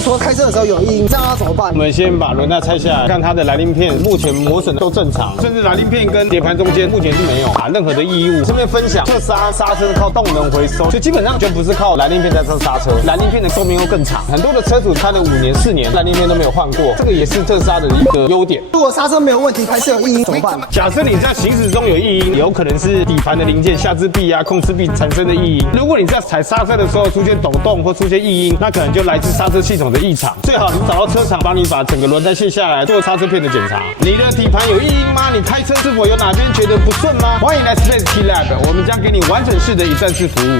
说开车的时候有异音，这样要怎么办？我们先把轮胎拆下来，看它的来鳞片目前磨损都正常，甚至来鳞片跟碟盘中间目前是没有任何的异物。顺便分享，特斯拉刹车是靠动能回收，所以基本上就不是靠来鳞片在车刹车，来鳞片的寿命又更长。很多的车主开了5年、4年，来鳞片都没有换过，这个也是特斯拉的一个优点。如果刹车没有问题，开车有异音怎么办？假设你在行驶中有异音，有可能是底盘的零件、下支臂啊、控制臂产生的异音。如果你在踩刹车的时候出现抖动或出现异音，那可能就来自刹车系统的异常。最好你找到车厂帮你把整个轮胎卸下来做刹车片的检查。你的底盘有异音吗？你开车是否有哪边觉得不顺吗？欢迎来 Space Key Lab， 我们将给你完整式的一站式服务。